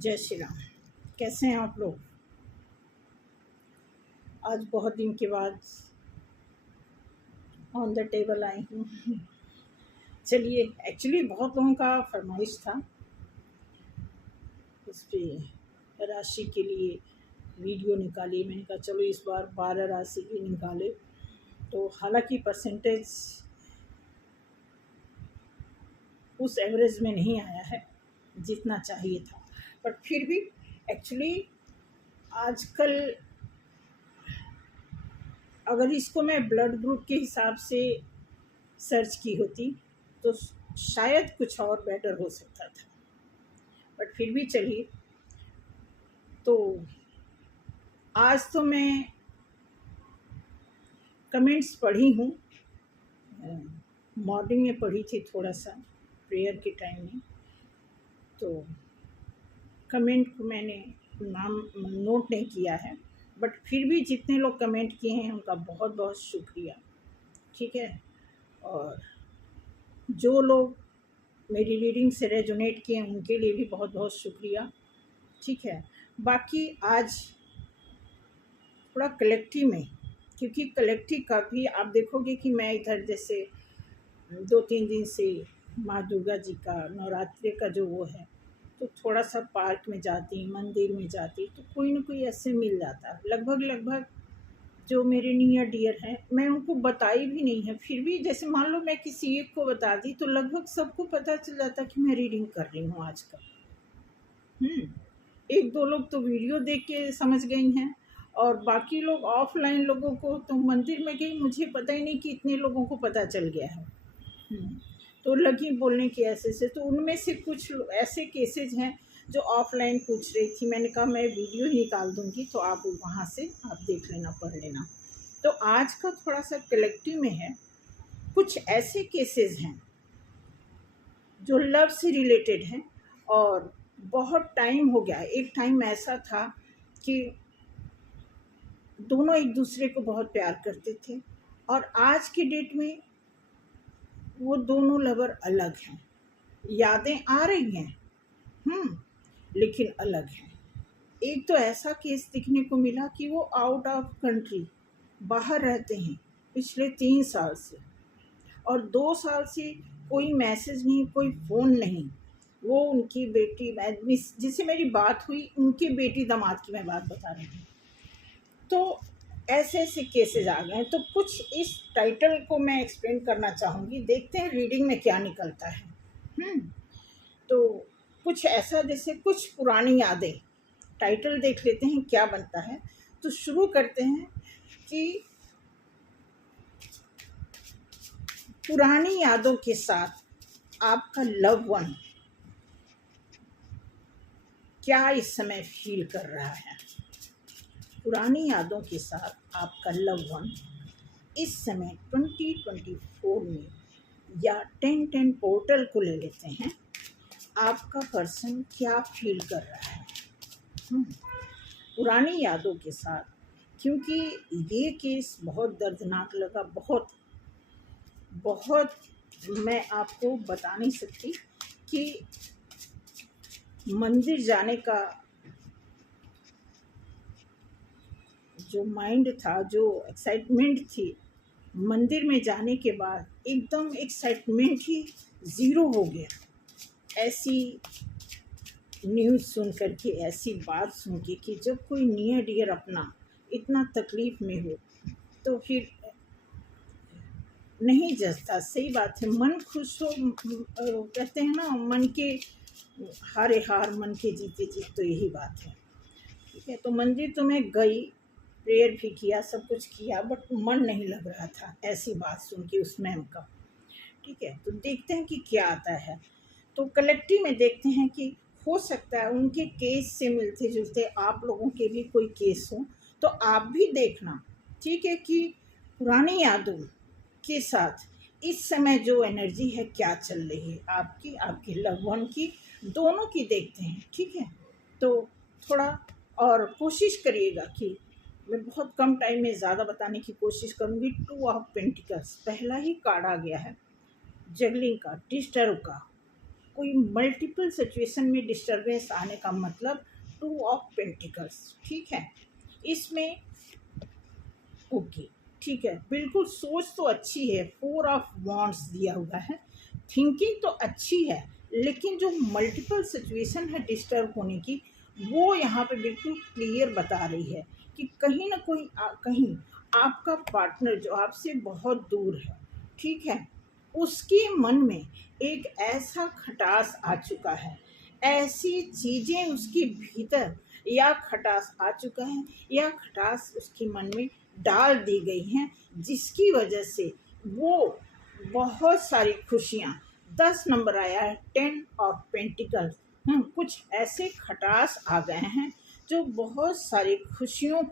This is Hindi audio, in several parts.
जय श्री राम। कैसे हैं आप लोग? आज बहुत दिन के बाद ऑन द टेबल आई हूँ। चलिए, एक्चुअली बहुत लोगों का फरमाइश था उस पर राशि के लिए वीडियो निकाली। मैंने कहा चलो इस बार 12 राशि की निकाले। तो हालांकि परसेंटेज उस एवरेज में नहीं आया है जितना चाहिए था, बट फिर भी एक्चुअली आजकल अगर इसको मैं ब्लड ग्रुप के हिसाब से सर्च की होती तो शायद कुछ और बेटर हो सकता था, बट फिर भी चलिए। तो आज तो मैं कमेंट्स पढ़ी हूँ, मॉर्निंग में पढ़ी थी थोड़ा सा प्रेयर के टाइम में, तो कमेंट को मैंने नाम नोट नहीं किया है, बट फिर भी जितने लोग कमेंट किए हैं उनका बहुत बहुत शुक्रिया। ठीक है, और जो लोग मेरी रीडिंग से रेजोनेट किए उनके लिए भी बहुत बहुत शुक्रिया। ठीक है, बाकी आज थोड़ा कलेक्टिव में, क्योंकि कलेक्टिव का भी आप देखोगे कि मैं इधर जैसे 2-3 दिन से माँ दुर्गा जी का नवरात्रि का जो वो है, तो थोड़ा सा पार्क में जाती, मंदिर में जाती, तो कोई ना कोई ऐसे मिल जाता। लगभग जो मेरे नियर डियर हैं, मैं उनको बताई भी नहीं है, फिर भी जैसे मान लो मैं किसी एक को बता दी तो लगभग सबको पता चल जाता कि मैं रीडिंग कर रही हूँ आजकल। 1-2 लोग तो वीडियो देख के समझ गई हैं, और बाकी लोग ऑफलाइन लोगों को तो मंदिर में गई, मुझे पता ही नहीं कि इतने लोगों को पता चल गया है। तो लगी बोलने की ऐसे से, तो उनमें से कुछ ऐसे केसेज हैं जो ऑफलाइन पूछ रही थी। मैंने कहा मैं वीडियो ही निकाल दूंगी, तो आप वहाँ से आप देख लेना, पढ़ लेना। तो आज का थोड़ा सा कलेक्टिव में है, कुछ ऐसे केसेस हैं जो लव से रिलेटेड हैं, और बहुत टाइम हो गया। एक टाइम ऐसा था कि दोनों एक दूसरे को बहुत प्यार करते थे, और आज की डेट में वो दोनों लवर अलग हैं। यादें आ रही हैं, लेकिन अलग हैं। एक तो ऐसा केस दिखने को मिला कि वो आउट ऑफ कंट्री बाहर रहते हैं पिछले 3 साल से, और 2 साल से कोई मैसेज नहीं, कोई फ़ोन नहीं। वो उनकी बेटी, जिससे मेरी बात हुई, उनकी बेटी दामाद की मैं बात बता रही हूँ। तो ऐसे ऐसे केसेस आ गए हैं। तो कुछ इस टाइटल को मैं एक्सप्लेन करना चाहूँगी, देखते हैं रीडिंग में क्या निकलता है। तो कुछ ऐसा जैसे कुछ पुरानी यादें, टाइटल देख लेते हैं क्या बनता है। तो शुरू करते हैं कि पुरानी यादों के साथ आपका लव वन क्या इस समय फील कर रहा है। पुरानी यादों के साथ आपका लव वन इस समय 2024 में, या 10-10 पोर्टल को ले लेते हैं, आपका पर्सन क्या फील कर रहा है पुरानी यादों के साथ। क्योंकि ये केस बहुत दर्दनाक लगा, बहुत बहुत, मैं आपको बता नहीं सकती कि मंदिर जाने का जो माइंड था, जो एक्साइटमेंट थी, मंदिर में जाने के बाद एकदम एक्साइटमेंट ही ज़ीरो हो गया। ऐसी न्यूज़ सुन कर के, ऐसी बात सुन के कि जब कोई नियर डियर अपना इतना तकलीफ़ में हो तो फिर नहीं जचता। सही बात है, मन खुश हो, कहते हैं ना, मन के हारे हार मन के जीते जीत, तो यही बात है। ठीक है, तो मंदिर तो मैं गई, प्रेयर भी किया, सब कुछ किया, बट मन नहीं लग रहा था ऐसी बात सुन के उस मैम का। ठीक है, तो देखते हैं कि क्या आता है। तो कलेक्टिव में देखते हैं कि हो सकता है उनके केस से मिलते जुलते आप लोगों के भी कोई केस हो, तो आप भी देखना। ठीक है, कि पुरानी यादों के साथ इस समय जो एनर्जी है क्या चल रही है आपकी, आपके लव वन की, दोनों की देखते हैं। ठीक है, तो थोड़ा और कोशिश करिएगा कि मैं बहुत कम टाइम में ज़्यादा बताने की कोशिश करूँगी। 2 ऑफ पेंटिकल्स पहला ही कार्ड आ गया है, जगलिंग का, डिस्टर्ब का, कोई मल्टीपल सिचुएशन में डिस्टर्बेंस आने का मतलब 2 ऑफ पेंटिकल्स, ठीक है। इसमें ओके, ठीक है, बिल्कुल सोच तो अच्छी है, 4 ऑफ वॉन्ड्स दिया हुआ है, थिंकिंग तो अच्छी है, लेकिन जो मल्टीपल सिचुएशन है डिस्टर्ब होने की, वो यहाँ पे बिल्कुल क्लियर बता रही है कि कहीं ना कहीं आपका पार्टनर जो आपसे बहुत दूर है, ठीक है, उसके मन में एक ऐसा खटास आ चुका है, ऐसी चीज़ें उसके भीतर या खटास आ चुका है या खटास उसके मन में डाल दी गई हैं, जिसकी वजह से वो बहुत सारी खुशियाँ, 10 नंबर आया है 10 ऑफ पेंटिकल्स, कुछ ऐसे खटास आ गए हैं जो बहुत सारी खुशियों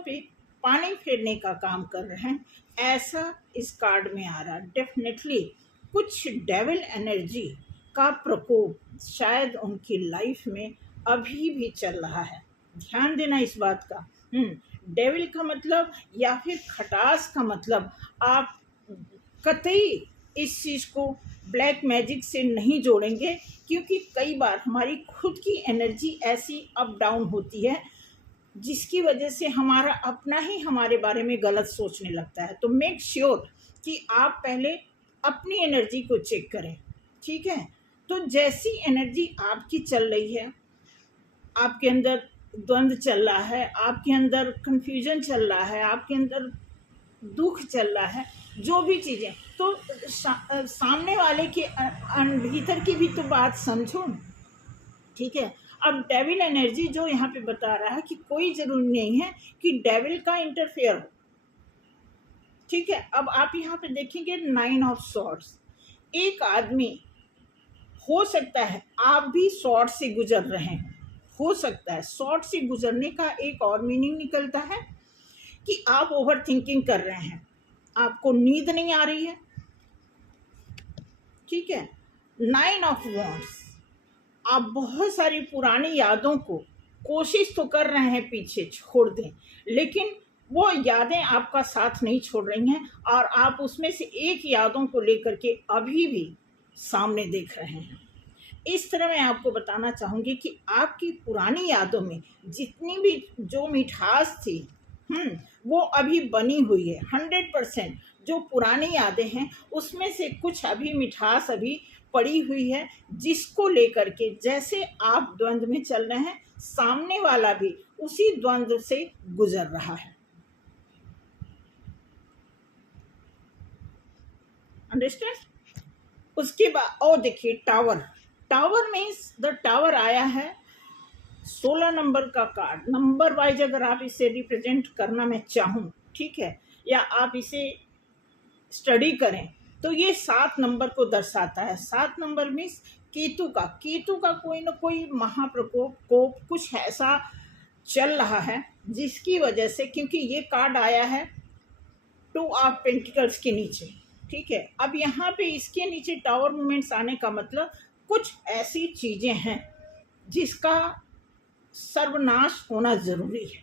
पे पानी फेरने का काम कर रहे हैं, ऐसा इस कार्ड में आ रहा। डेफिनेटली कुछ डेविल एनर्जी का प्रकोप शायद उनकी लाइफ में अभी भी चल रहा है, ध्यान देना इस बात का। डेविल का मतलब या फिर खटास का मतलब आप कतई इस चीज़ को ब्लैक मैजिक से नहीं जोड़ेंगे, क्योंकि कई बार हमारी खुद की एनर्जी ऐसी अप डाउन होती है जिसकी वजह से हमारा अपना ही हमारे बारे में गलत सोचने लगता है। तो मेक श्योर कि आप पहले अपनी एनर्जी को चेक करें, ठीक है। तो जैसी एनर्जी आपकी चल रही है, आपके अंदर द्वंद्व चल रहा है, आपके अंदर कन्फ्यूजन चल रहा है, आपके अंदर दुख चल रहा है, जो भी चीज़ें, तो सामने वाले के भीतर की भी तो बात समझो, ठीक है। अब डेविल एनर्जी जो यहाँ पे बता रहा है कि कोई ज़रूरी नहीं है कि डेविल का इंटरफेयर हो, ठीक है। अब आप यहाँ पे देखेंगे 9 ऑफ सॉर्ड्स, एक आदमी हो सकता है आप भी सॉर्ड से गुजर रहे हैं, हो सकता है सॉर्ड से गुजरने का एक और मीनिंग निकलता है कि आप ओवर थिंकिंग कर रहे हैं, आपको नींद नहीं आ रही है, ठीक है। 9 ऑफ वॉन्ड्स, आप बहुत सारी पुरानी यादों को कोशिश तो कर रहे हैं पीछे छोड़ दें, लेकिन वो यादें आपका साथ नहीं छोड़ रही हैं और आप उसमें से एक यादों को लेकर के अभी भी सामने देख रहे हैं। इस तरह मैं आपको बताना चाहूँगी कि आपकी पुरानी यादों में जितनी भी जो मिठास थी, वो अभी बनी हुई है 100%। जो पुरानी यादें हैं उसमें से कुछ अभी मिठास अभी पड़ी हुई है, जिसको लेकर के जैसे आप द्वंद्व में चल रहे हैं, सामने वाला भी उसी द्वंद्व से गुजर रहा है। अंडरस्टैंड। उसके बाद और देखिए टावर में द टावर आया है 16 नंबर का कार्ड, नंबर वाइज अगर आप इसे रिप्रेजेंट करना मैं चाहूँ, ठीक है, या आप इसे स्टडी करें तो ये 7 नंबर को दर्शाता है। 7 नंबर मीन्स केतु का कोई ना कोई महाप्रकोप कुछ ऐसा चल रहा है जिसकी वजह से, क्योंकि ये कार्ड आया है 2 ऑफ पेंटिकल्स के नीचे, ठीक है। अब यहाँ पे इसके नीचे टावर मूवमेंट्स आने का मतलब कुछ ऐसी चीज़ें हैं जिसका सर्वनाश होना ज़रूरी है,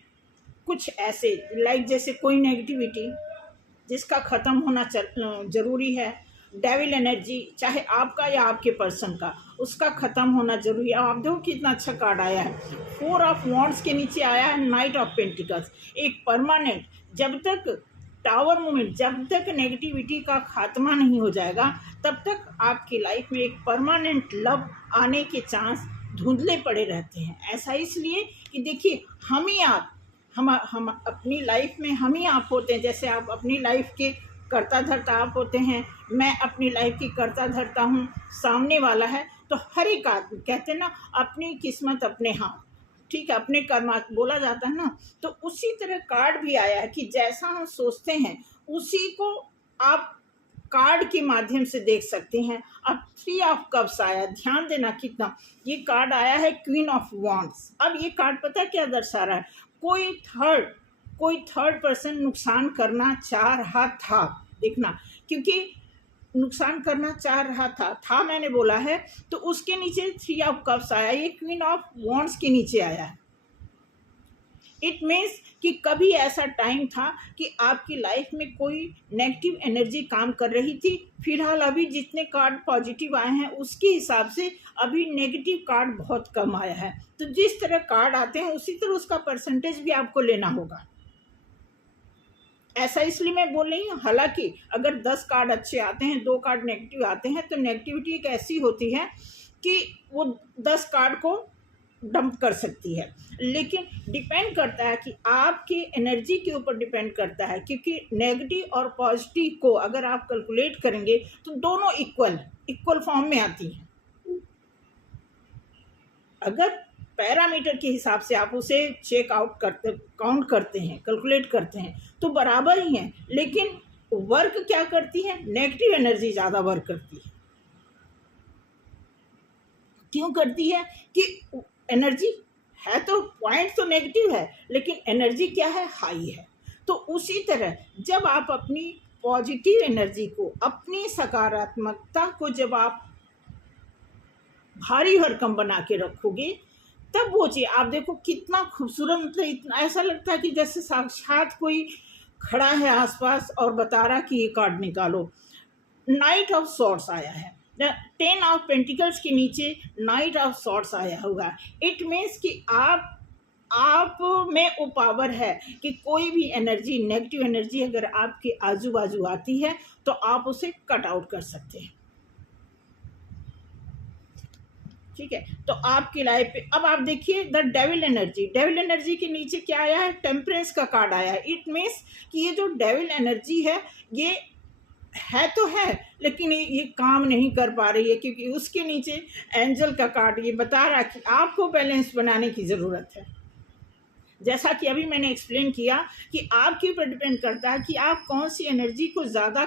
कुछ ऐसे लाइक जैसे कोई नेगेटिविटी जिसका ख़त्म होना ज़रूरी है, डेविल एनर्जी चाहे आपका या आपके पर्सन का, उसका ख़त्म होना ज़रूरी है। आप देखो कितना अच्छा कार्ड आया है, 4 ऑफ वॉन्ड्स के नीचे आया है नाइट ऑफ पेंटिकल्स, एक परमानेंट, जब तक टावर मूवमेंट, जब तक नेगेटिविटी का खात्मा नहीं हो जाएगा तब तक आपकी लाइफ में एक परमानेंट लव आने के चांस धुंधले पड़े रहते हैं। ऐसा इसलिए कि देखिए हम अपनी लाइफ में हम ही आप होते हैं, जैसे आप अपनी लाइफ के कर्ता धर्ता आप होते हैं, मैं अपनी लाइफ की कर्ता धर्ता हूँ, सामने वाला है, तो हर एक आदमी कहते हैं ना अपनी किस्मत अपने हाथ, ठीक है, अपने कर्मा बोला जाता है ना। तो उसी तरह कार्ड भी आया है कि जैसा हम सोचते हैं उसी को आप कार्ड के माध्यम से देख सकते हैं। अब 3 ऑफ कप्स आया, ध्यान देना कितना, ये कार्ड आया है क्वीन ऑफ वॉन्ड्स। अब ये कार्ड पता क्या दर्शा रहा है, कोई थर्ड पर्सन नुकसान करना चाह रहा था, देखना, क्योंकि नुकसान करना चाह रहा था मैंने बोला है, तो उसके नीचे 3 ऑफ कप्स आया, ये क्वीन ऑफ वॉन्ड्स के नीचे आया है। इट मीन्स कि कभी ऐसा टाइम था कि आपकी लाइफ में कोई नेगेटिव एनर्जी काम कर रही थी। फिलहाल अभी जितने कार्ड पॉजिटिव आए हैं उसके हिसाब से अभी नेगेटिव कार्ड बहुत कम आया है। तो जिस तरह कार्ड आते हैं उसी तरह उसका परसेंटेज भी आपको लेना होगा। ऐसा इसलिए मैं बोल रही हूँ, हालांकि अगर 10 कार्ड अच्छे आते हैं, 2 कार्ड नेगेटिव आते हैं, तो नेगेटिविटी एक ऐसी होती है कि वो 10 कार्ड को डंप कर सकती है। लेकिन डिपेंड करता है कि आपकी एनर्जी के ऊपर डिपेंड करता है, क्योंकि नेगेटिव और पॉजिटिव को अगर आप कैलकुलेट करेंगे तो दोनों इक्वल फॉर्म में आती हैं। अगर पैरामीटर के हिसाब से आप उसे काउंट करते हैं, कैलकुलेट करते हैं, तो बराबर ही हैं। लेकिन वर्क क्या करती है? नेगेटिव एनर्जी ज़्यादा वर्क करती है। क्यों करती है? कि एनर्जी है तो पॉइंट तो नेगेटिव है, लेकिन एनर्जी क्या है? हाई है। तो उसी तरह जब आप अपनी पॉजिटिव एनर्जी को, अपनी सकारात्मकता को जब आप भारी भरकम बना के रखोगे, तब वो चीज़ आप देखो कितना खूबसूरत, मतलब इतना ऐसा लगता है कि जैसे साक्षात कोई खड़ा है आसपास और बता रहा कि ये कार्ड निकालो। नाइट ऑफ सॉर्ड्स आया है, 10 ऑफ पेंटिकल्स के नीचे नाइट ऑफ सॉर्ड्स आया हुआ। इट मीन्स कि आप में वो पावर है कि कोई भी एनर्जी, नेगेटिव एनर्जी अगर आपके आजू बाजू आती है तो आप उसे कट आउट कर सकते हैं। ठीक है, तो आपकी लाइफ पे अब आप देखिए द डेविल एनर्जी के नीचे क्या आया है? टेम्परेंस का कार्ड आया है। इट मीन्स कि ये जो डेविल एनर्जी है, ये है तो है, लेकिन ये काम नहीं कर पा रही है, क्योंकि उसके नीचे एंजल का कार्ड ये बता रहा है कि आपको बैलेंस बनाने की ज़रूरत है। जैसा कि अभी मैंने एक्सप्लेन किया कि आपके ऊपर डिपेंड करता है कि आप कौन सी एनर्जी को ज़्यादा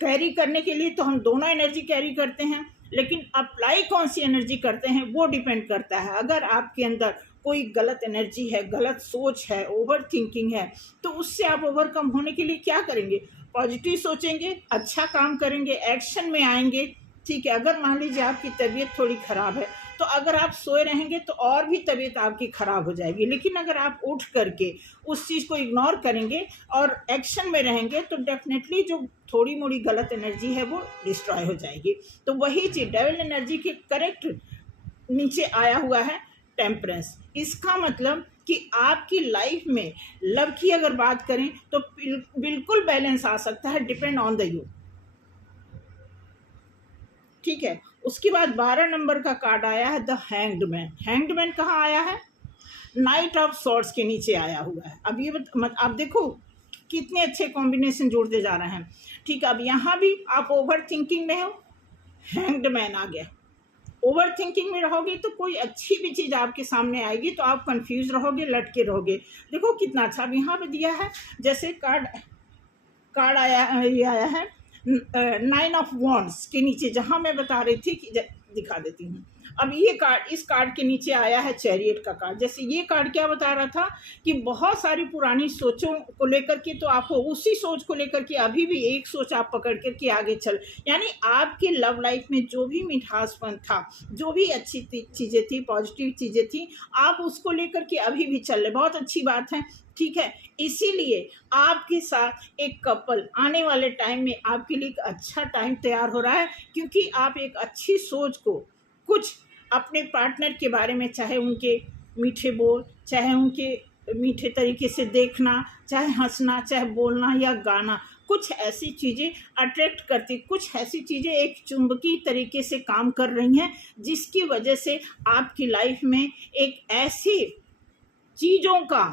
कैरी करने के लिए, तो हम दोनों एनर्जी कैरी करते हैं, लेकिन अप्लाई कौन सी एनर्जी करते हैं वो डिपेंड करता है। अगर आपके अंदर कोई गलत एनर्जी है, गलत सोच है, ओवर थिंकिंग है, तो उससे आप ओवरकम होने के लिए क्या करेंगे? पॉजिटिव सोचेंगे, अच्छा काम करेंगे, एक्शन में आएंगे। ठीक है, अगर मान लीजिए आपकी तबीयत थोड़ी ख़राब है, तो अगर आप सोए रहेंगे तो और भी तबीयत आपकी ख़राब हो जाएगी। लेकिन अगर आप उठ करके उस चीज़ को इग्नोर करेंगे और एक्शन में रहेंगे, तो डेफिनेटली जो थोड़ी मोड़ी गलत एनर्जी है वो डिस्ट्रॉय हो जाएगी। तो वही चीज़ डेविल एनर्जी के करेक्ट नीचे आया हुआ है टेम्परेंस। इसका मतलब कि आपकी लाइफ में लव की अगर बात करें तो बिल्कुल बैलेंस आ सकता है, डिपेंड ऑन द यू। ठीक है, उसके बाद 12 नंबर का कार्ड आया है द हैंग्ड मैन कहाँ आया है? नाइट ऑफ सॉर्ड्स के नीचे आया हुआ है। अब ये आप देखो कितने अच्छे कॉम्बिनेशन जोड़ते जा रहे हैं। ठीक है, अब यहाँ भी आप ओवर थिंकिंग में हो, हैंग्ड मैन आ गया। ओवर थिंकिंग में रहोगे तो कोई अच्छी भी चीज़ आपके सामने आएगी तो आप कंफ्यूज रहोगे, लटके रहोगे। देखो कितना अच्छा अब यहाँ पे दिया है, जैसे कार्ड आया, ये आया है 9 ऑफ वॉन्ड्स के नीचे, जहाँ मैं बता रही थी कि दिखा देती हूँ। अब ये कार्ड, इस कार्ड के नीचे आया है चैरियट का कार्ड। जैसे ये कार्ड क्या बता रहा था कि बहुत सारी पुरानी सोचों को लेकर के, तो आपको उसी सोच को लेकर के अभी भी एक सोच आप पकड़ करके आगे चल, यानी आपके लव लाइफ में जो भी मिठासपन था, जो भी अच्छी चीज़ें थी, पॉजिटिव चीज़ें थी, आप उसको लेकर के अभी भी चल रहे। बहुत अच्छी बात है। ठीक है, इसीलिए आपके साथ एक कपल आने वाले टाइम में आपके लिए एक अच्छा टाइम तैयार हो रहा है, क्योंकि आप एक अच्छी सोच को, कुछ अपने पार्टनर के बारे में, चाहे उनके मीठे बोल, चाहे उनके मीठे तरीके से देखना, चाहे हंसना, चाहे बोलना या गाना, कुछ ऐसी चीज़ें अट्रैक्ट करती, कुछ ऐसी चीज़ें एक चुंबकीय तरीके से काम कर रही हैं, जिसकी वजह से आपकी लाइफ में एक ऐसी चीज़ों का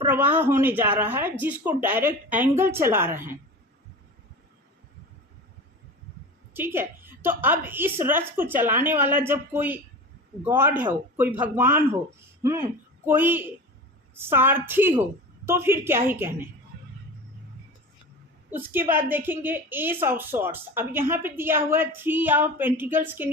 प्रवाह होने जा रहा है जिसको डायरेक्ट एंगल चला रहे हैं। ठीक है, तो अब इस रथ को चलाने वाला जब कोई गॉड हो, कोई भगवान हो, कोई सारथी हो, तो फिर क्या ही कहने। उसके बाद देखेंगे एस ऑफ सॉर्ड्स। अब यहाँ पे दिया हुआ है 3 ऑफ पेंटिकल्स के